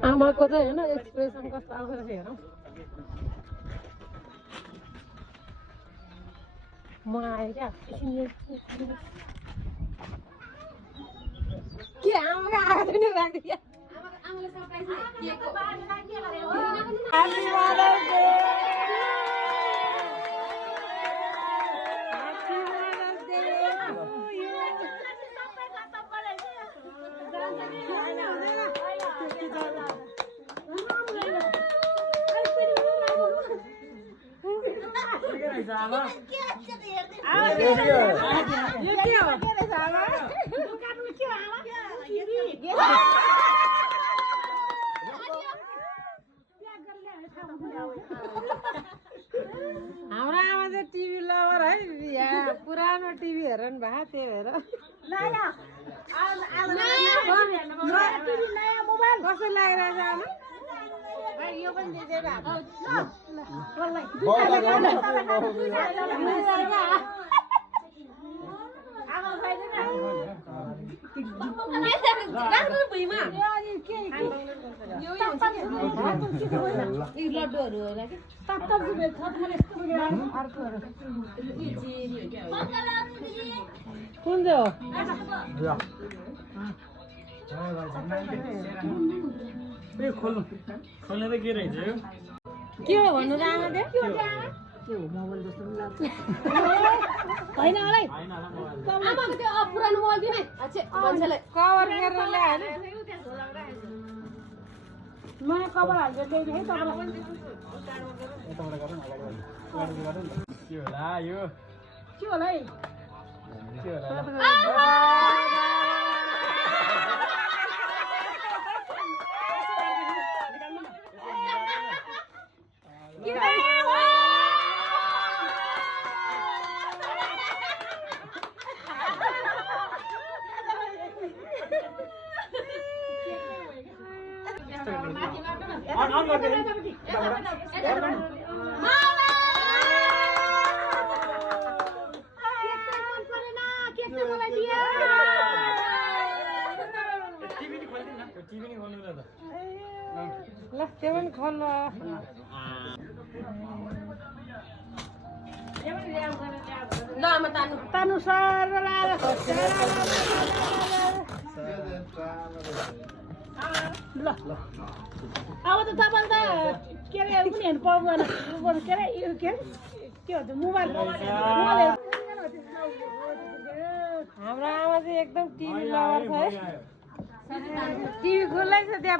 आमाको चाहिँ होइन एक्सप्रेसन कस्तो आउँछ रहेछ हेरौँ म आएँ क्या के आमाको आएको पनि राखिदियो हाम्रो आमा चाहिँ टिभी लभर है यहाँ पुरानो टिभी हेर्नु भएको त्यही भएर कस्तो लागिरहेछ आमा यो पनि लड्डुहरू होला कि कुन चाहिँ हो खोल्ने त के रहेछ यो के हो भन्नु त आमा त्यो मोबाइल जस्तो पनि लाग्छ होइन होला है आमाको त्यो पुरानो मोबाइल दिने मान्छेलाई कभर गरेर ल्यायो नयाँ कभर हालेर ल्याइदिएँ है तपाईँलाई के होला यो के होला है के होला ल त्यो पनि खोल्नु ल आमा तानु तानु सर लाएर ल अब त तपाईँले त के अरे पनि हेर्नु पाउँदैन के अरे यो के भन्छ मोबाइल हाम्रो आमा चाहिँ एकदम टिभी लभर छ है टिभी खुल्लै छ त्यहाँ